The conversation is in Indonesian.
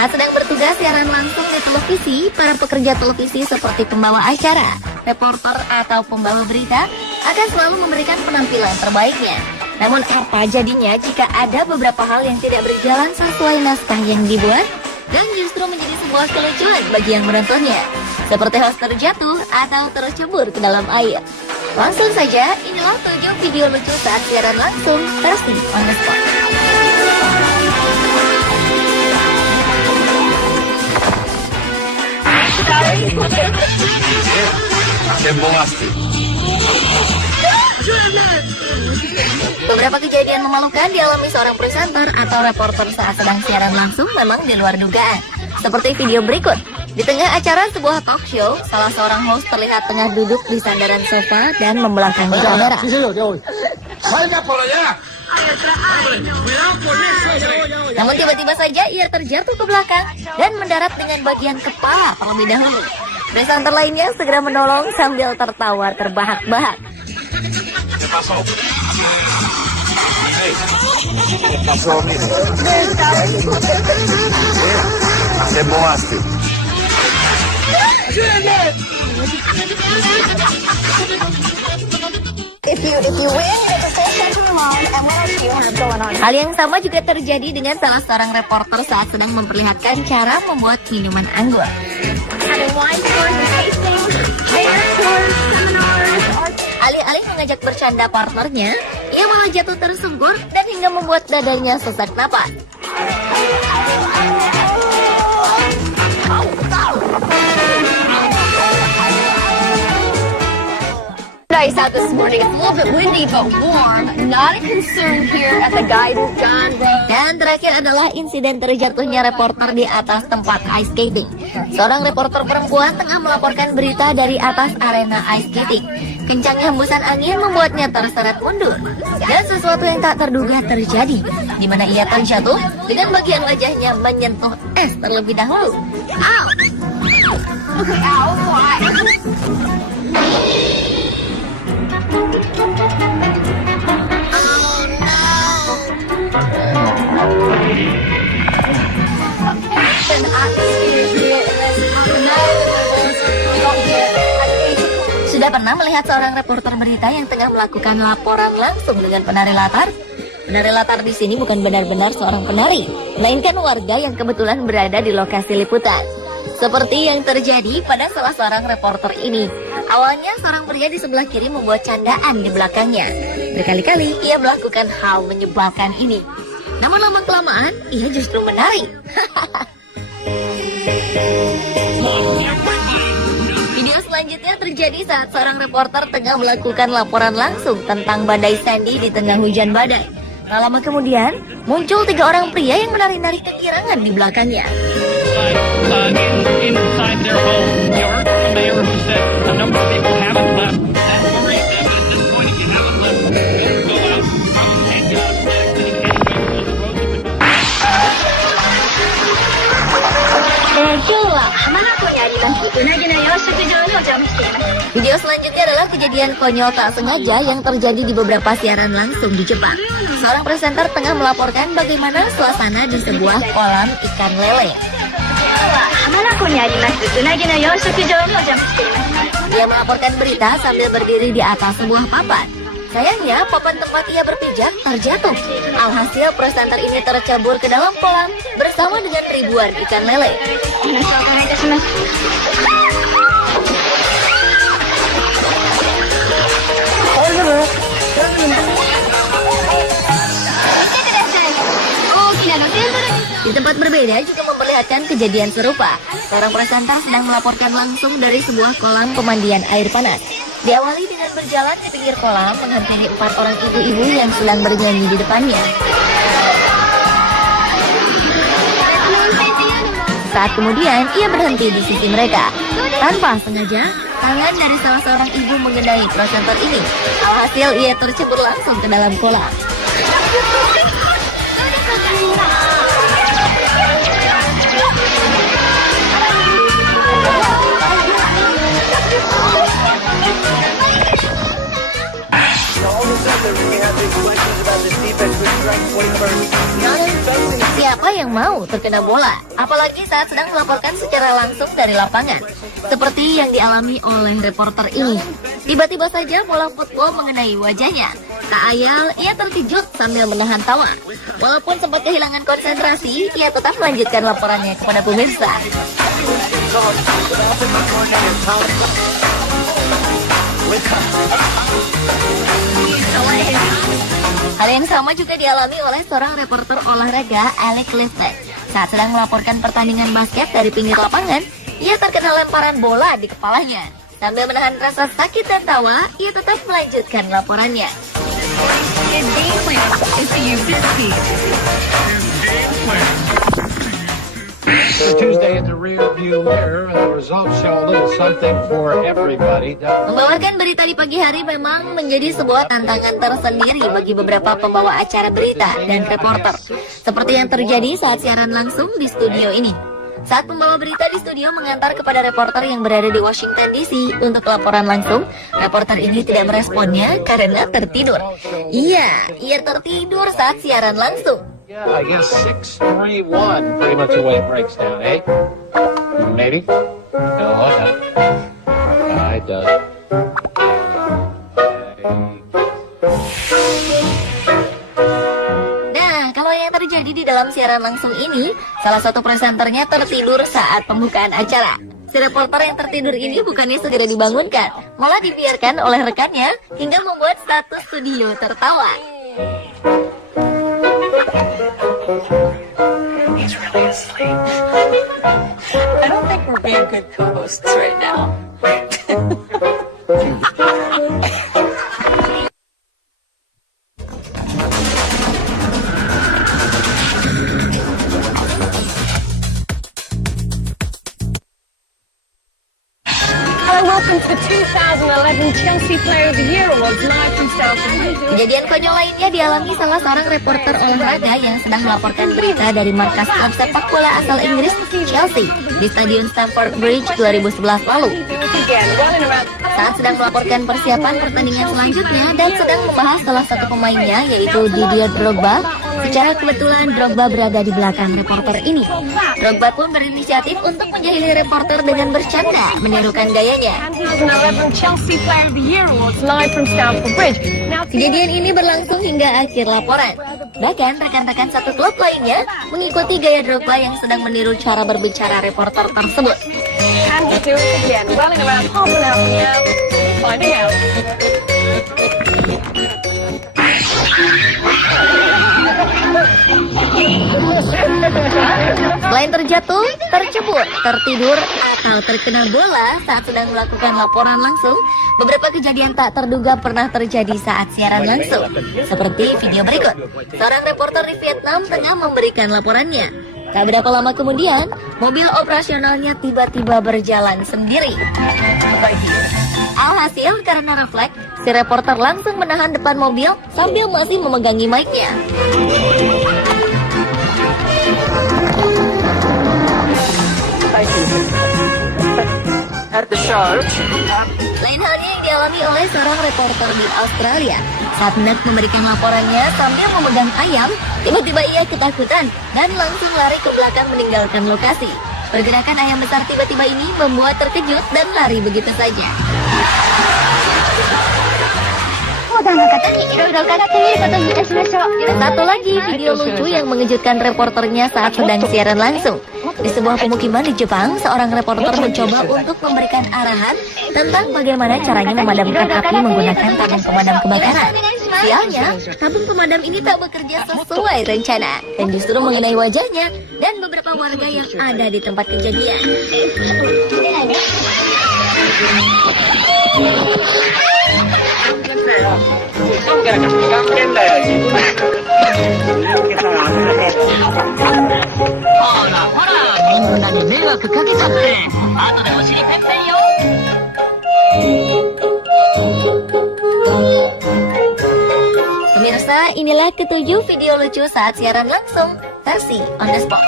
Saat sedang bertugas siaran langsung di televisi, para pekerja televisi seperti pembawa acara, reporter, atau pembawa berita akan selalu memberikan penampilan terbaiknya. Namun apa jadinya jika ada beberapa hal yang tidak berjalan sesuai naskah yang dibuat dan justru menjadi sebuah kelucuan bagi yang menontonnya, seperti host terjatuh atau tercebur ke dalam air. Langsung saja, inilah 7 video lucu saat siaran langsung versi on the spot. Beberapa kejadian memalukan dialami seorang presenter atau reporter saat sedang siaran langsung memang di luar dugaan. Seperti video berikut. Di tengah acara sebuah talk show, salah seorang host terlihat tengah duduk di sandaran sofa dan membelakangi kamera. Namun tiba-tiba saja ia terjatuh ke belakang dan mendarat dengan bagian kepala terlebih dahulu. Presenter lainnya segera menolong sambil tertawa terbahak-bahak. Hal yang sama juga terjadi dengan salah seorang reporter saat sedang memperlihatkan cara membuat minuman anggur. Alih-alih mengajak bercanda partnernya, ia malah jatuh tersungkur dan hingga membuat dadanya sesak napas. Nice out this morning. It's a little bit windy but warm. Not a concern here at the Guidance John Road. Dan terakhir adalah insiden terjatuhnya reporter di atas tempat ice skating. Seorang reporter perempuan tengah melaporkan berita dari atas arena ice skating. Kencangnya hembusan angin membuatnya terseret mundur. Dan sesuatu yang tak terduga terjadi, di mana ia terjatuh dengan bagian wajahnya menyentuh es terlebih dahulu. Ow! Ow, why? Sudah pernah melihat seorang reporter berita yang tengah melakukan laporan langsung dengan penari latar? Penari latar di sini bukan benar-benar seorang penari, melainkan warga yang kebetulan berada di lokasi liputan. Seperti yang terjadi pada salah seorang reporter ini. Awalnya seorang pria di sebelah kiri membuat candaan di belakangnya. Berkali-kali ia melakukan hal menyebalkan ini. Namun lama-kelamaan ia justru menari. Video selanjutnya terjadi saat seorang reporter tengah melakukan laporan langsung tentang badai Sandy di tengah hujan badai. Tak lama kemudian, muncul 3 orang pria yang menari-nari kegirangan di belakangnya. Inside their home, the Arkansas mayor who said a number of people haven't left. That's very sad, but at this point, if you haven't left, you better go out and get out of the city anyway, because the roads have been... Video selanjutnya adalah kejadian konyol tak sengaja yang terjadi di beberapa siaran langsung di Jepang. Seorang presenter tengah melaporkan bagaimana suasana di sebuah kolam ikan lele. Dia melaporkan berita sambil berdiri di atas sebuah papan. Sayangnya, papan tempat ia berpijak terjatuh. Alhasil, presenter ini tercebur ke dalam kolam bersama dengan ribuan ikan lele. Di tempat berbeda juga memperlihatkan kejadian serupa. Seorang presenter sedang melaporkan langsung dari sebuah kolam pemandian air panas. Diawali dengan berjalan di pinggir kolam menghampiri 4 orang ibu-ibu yang sedang bernyanyi di depannya. Saat kemudian ia berhenti di sisi mereka. Tanpa sengaja, tangan dari salah seorang ibu mengenai presenter ini. Hasil ia tercebur langsung ke dalam kolam. Siapa yang mau terkena bola? Apalagi saat sedang melaporkan secara langsung dari lapangan. Seperti yang dialami oleh reporter ini. Tiba-tiba saja bola football mengenai wajahnya. Tak ayal, ia terkejut sambil menahan tawa. Walaupun sempat kehilangan konsentrasi, ia tetap melanjutkan laporannya kepada pemirsa. Hal yang sama juga dialami oleh seorang reporter olahraga, Alec Clifford. Saat sedang melaporkan pertandingan basket dari pinggir lapangan, ia terkena lemparan bola di kepalanya. Sambil menahan rasa sakit dan tawa, ia tetap melanjutkan laporannya. Membawakan berita di pagi hari memang menjadi sebuah tantangan tersendiri bagi beberapa pembawa acara berita dan reporter. Seperti yang terjadi saat siaran langsung di studio ini. Saat pembawa berita di studio mengantar kepada reporter yang berada di Washington DC untuk laporan langsung, reporter ini tidak meresponnya karena tertidur. Iya, ia tertidur saat siaran langsung. Yeah, I guess 6-3-1 pretty much the way it breaks down, eh? Maybe? No, it does. Nah, kalau yang terjadi di dalam siaran langsung ini, salah satu presenternya tertidur saat pembukaan acara. Si reporter yang tertidur ini bukannya segera dibangunkan, malah dibiarkan oleh rekannya hingga membuat status studio tertawa. He's really asleep. I don't think we're being good co-hosts right now. Welcome to the 2011 Chelsea Player of the Year Awards live from Stamford Bridge. Kejadian konyol lainnya dialami salah seorang reporter olahraga yang sedang melaporkan berita dari markas klub sepak bola asal Inggris Chelsea di Stadion Stamford Bridge 2011 lalu. Saat sedang melaporkan persiapan pertandingan selanjutnya dan sedang membahas salah satu pemainnya yaitu Didier Drogba, secara kebetulan Drogba berada di belakang reporter ini. Drogba pun berinisiatif untuk menjahili reporter dengan bercanda, menirukan gayanya. Kejadian ini berlangsung hingga akhir laporan. Bahkan rekan-rekan satu klub lainnya mengikuti gaya Drogba yang sedang meniru cara berbicara reporter tersebut. Selain terjatuh, tercebur, tertidur, atau terkena bola saat sedang melakukan laporan langsung, beberapa kejadian tak terduga pernah terjadi saat siaran langsung. Seperti video berikut, seorang reporter di Vietnam tengah memberikan laporannya. Tak berapa lama kemudian, mobil operasionalnya tiba-tiba berjalan sendiri. Alhasil, karena refleks, si reporter langsung menahan depan mobil sambil masih memegangi mic-nya. Lain halnya yang dialami oleh seorang reporter di Australia. Saat hendak memberikan laporannya sambil memegang ayam, tiba-tiba ia ketakutan dan langsung lari ke belakang meninggalkan lokasi. Pergerakan ayam besar tiba-tiba ini membuat terkejut dan lari begitu saja. Satu lagi video lucu yang mengejutkan reporternya saat sedang siaran langsung. Di sebuah pemukiman di Jepang, seorang reporter mencoba untuk memberikan arahan tentang bagaimana caranya memadamkan api menggunakan tabung pemadam kebakaran. Sialnya, tabung pemadam ini tak bekerja sesuai rencana dan justru mengenai wajahnya dan beberapa warga yang ada di tempat kejadian. Pemirsa, inilah ketujuh video lucu saat siaran langsung versi on the spot.